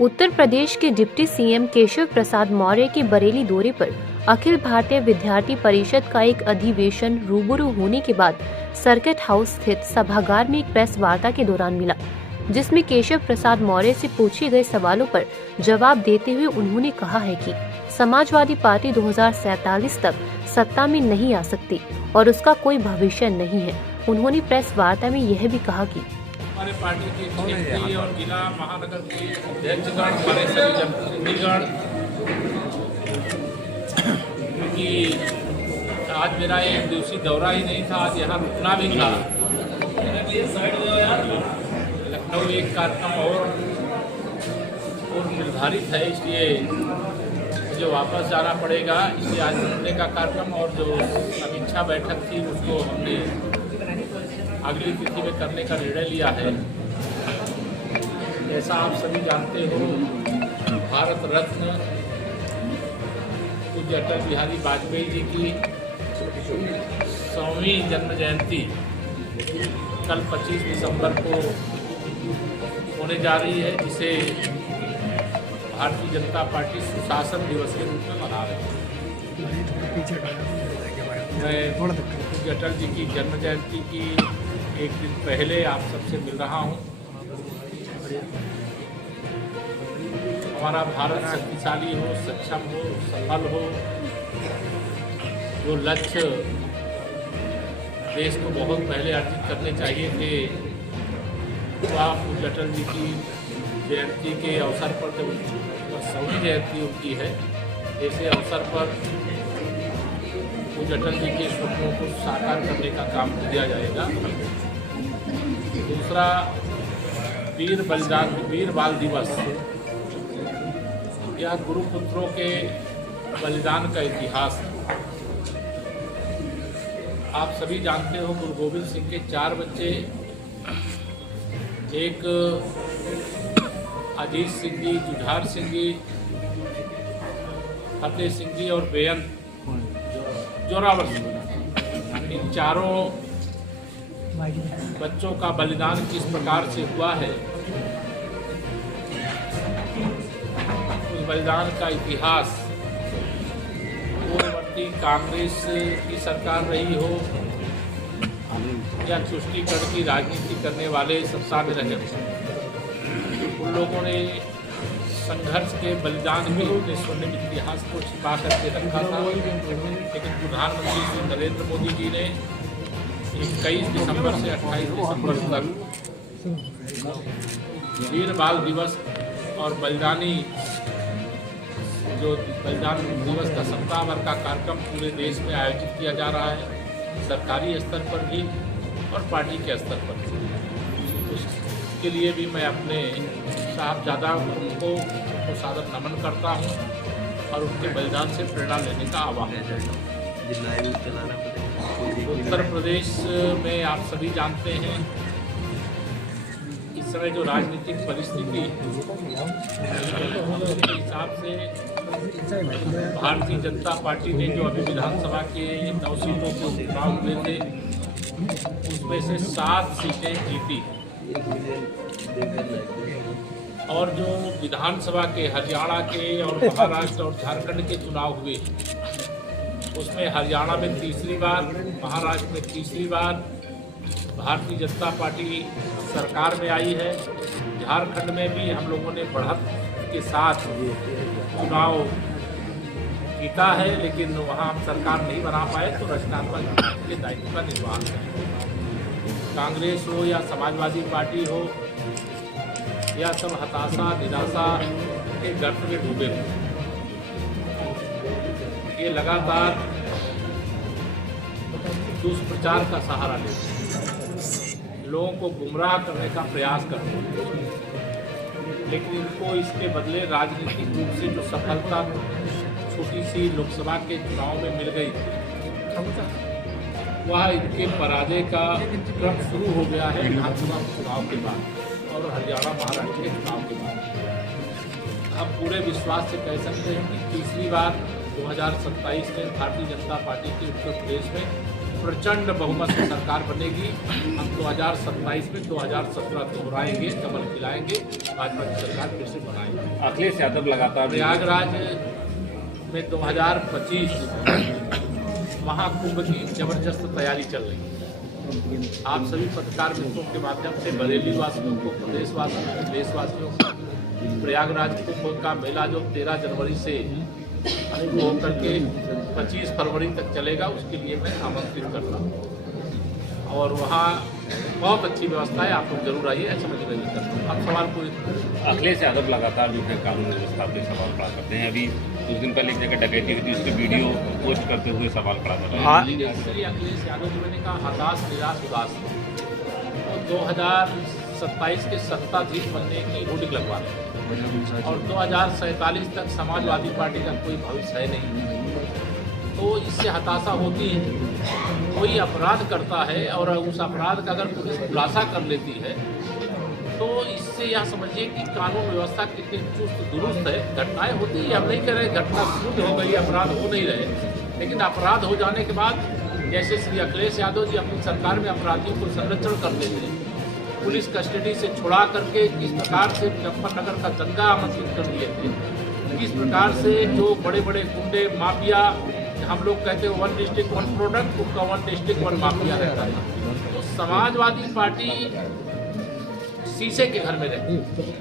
उत्तर प्रदेश के deputy CM Keshav Prasad Maurya के बरेली दौरे पर अखिल भारतीय विद्यार्थी परिषद का एक अधिवेशन रूबरू होने के बाद सर्किट हाउस स्थित सभागार में एक प्रेस वार्ता के दौरान मिला, जिसमें केशव प्रसाद मौर्य से पूछे गए सवालों पर जवाब देते हुए उन्होंने कहा है कि समाजवादी पार्टी 2047 तक सत्ता में नहीं आ सकती और उसका कोई भविष्य नहीं है। उन्होंने प्रेस वार्ता में यह भी कहा कि हमारे पार्टी के क्षेत्रीय और जिला महानगर के अध्यक्षगण, हमारे सभी जनप्रतिनिधिगण, क्योंकि आज मेरा एक दिवसीय दौरा ही नहीं था, आज यहाँ रुकना भी था। लखनऊ एक कार्यक्रम और निर्धारित है, इसलिए मुझे वापस जाना पड़ेगा। इसलिए आज रुकने का कार्यक्रम और जो समीक्षा बैठक थी उसको हमने अगली तिथि में करने का निर्णय लिया है। जैसा आप सभी जानते हो, भारत रत्न पूज्य अटल बिहारी वाजपेयी जी की 100वीं जन्म जयंती कल 25 दिसंबर को होने जा रही है, जिसे भारतीय जनता पार्टी सुशासन दिवस के रूप में मना रही है। मैं पूज्य अटल जी की जन्म जयंती की एक दिन पहले आप सबसे मिल रहा हूं। हमारा भारत शक्तिशाली हो, सक्षम हो, सफल हो, जो लक्ष्य देश को बहुत पहले अर्जित करने चाहिए थे, वह पूज्य अटल जी की जयंती के अवसर पर, जब 100वीं जयंती उनकी है, ऐसे अवसर पर पूज्य अटल जी के स्वप्नों को साकार करने का काम किया जाएगा। दूसरा, वीर बाल दिवस, यह गुरुपुत्रों के बलिदान का इतिहास है। आप सभी जानते हो, गुरु गोविंद सिंह के 4 बच्चे, एक अजीत सिंह जी, जुझार सिंह जी, फतेह सिंह जी और बेअंत जोरावर सिंह, इन चारों बच्चों का बलिदान किस प्रकार से हुआ है, उस बलिदान का इतिहास पूर्ववर्ती कांग्रेस की सरकार रही हो या तुष्टीकरण की राजनीति करने वाले सत्ता में रहे, उन लोगों ने संघर्ष के बलिदान के अपने स्वर्णिम इतिहास को छिपा करके रखा था। लेकिन प्रधानमंत्री श्री नरेंद्र मोदी जी ने 21 दिसंबर से 28 दिसंबर तक वीर बाल दिवस और बलिदान दिवस का सप्ताह भर का कार्यक्रम पूरे देश में आयोजित किया जा रहा है, सरकारी स्तर पर भी और पार्टी के स्तर पर भी। उसके लिए भी मैं अपने साहबजादा को सादर नमन करता हूं और उनके बलिदान से प्रेरणा लेने का आह्वान करता हूं। उत्तर प्रदेश में आप सभी जानते हैं, इस समय जो राजनीतिक परिस्थिति के हिसाब से भारतीय जनता पार्टी ने जो अभी विधानसभा के 9 सीटों के चुनाव हुए थे, उसमें से 7 सीटें जीती और जो विधानसभा के हरियाणा के और महाराष्ट्र और झारखंड के चुनाव हुए, उसमें हरियाणा में तीसरी बार, महाराष्ट्र में तीसरी बार भारतीय जनता पार्टी सरकार में आई है। झारखंड में भी हम लोगों ने बढ़त के साथ चुनाव जीता है, लेकिन वहाँ हम सरकार नहीं बना पाए, तो रचनात्मक के दायित्व का निर्वहन करें। कांग्रेस हो या समाजवादी पार्टी हो, या सब हताशा निराशा के गर्त में डूबे हुए। ये लगातार दुष्प्रचार का सहारा लेते हैं, लोगों को गुमराह करने का प्रयास करते हैं, लेकिन इनको इसके बदले राजनीतिक रूप से जो सफलता छोटी सी लोकसभा के चुनाव में मिल गई, वह इनके पराजय का क्रम शुरू हो गया है विधानसभा चुनाव के बाद और हरियाणा महाराष्ट्र के चुनाव के बाद। हम पूरे विश्वास से कह सकते हैं कि तीसरी बार 2027 में भारतीय जनता पार्टी के उत्तर प्रदेश में प्रचंड बहुमत से सरकार बनेगी। हम 2027 में 2017 दोहराएंगे, कमल खिलाएंगे, भाजपा की सरकार फिर से बनाएंगे। अखिलेश यादव लगातार प्रयागराज में 2025 महाकुंभ की जबरदस्त तैयारी चल रही है। आप सभी पत्रकार मित्रों के माध्यम से बरेली वासियों को, प्रदेशवासियों को, देशवासियों को प्रयागराज कुंभ का मेला जो 13 जनवरी से शुरू होकर के 25 फरवरी तक चलेगा, उसके लिए मैं आमंत्रित करता हूँ। और वहाँ बहुत अच्छी व्यवस्था है, आप लोग जरूर आइए, ऐसा मैं निवेदन करता हूँ। आप सवाल कोई? अखिलेश यादव लगातार जो है कानून व्यवस्था पे सवाल खड़ा करते हैं। अभी कुछ दिन पहले एक जगह डकैती हुई थी, उसके वीडियो पोस्ट करते हुए सवाल खड़ा कर रहे हैं। इसलिए अखिलेश यादव जी, मैंने कहा हताश, निराश, उदास तो 2027 के सत्ताधीश बनने की होर्डिंग लगवा रहे हैं और 2047 तक समाजवादी पार्टी का कोई भविष्य है नहीं। तो इससे हताशा होती है। कोई अपराध करता है और उस अपराध का अगर पुलिस खुलासा कर लेती है तो इससे यह समझिए कि कानून व्यवस्था कितनी चुस्त दुरुस्त है। घटनाएं होती है, हम नहीं कह रहे घटना शुद्ध हो गई, अपराध हो नहीं रहे, लेकिन अपराध हो जाने के बाद जैसे श्री अखिलेश यादव जी अपनी सरकार में अपराधियों को संरक्षण कर लेते हैं, पुलिस कस्टडी से छुड़ा करके किस प्रकार से मुजफ्फरनगर का दंगा आमंत्रित कर दिए थे, किस प्रकार से जो बड़े बड़े गुंडे माफिया, हम लोग कहते हैं 1 डिस्ट्रिक्ट 1 प्रोडक्ट, उनका 1 डिस्ट्रिक्ट 1 माफिया रहता था। तो समाजवादी पार्टी शीशे के घर में रहती है।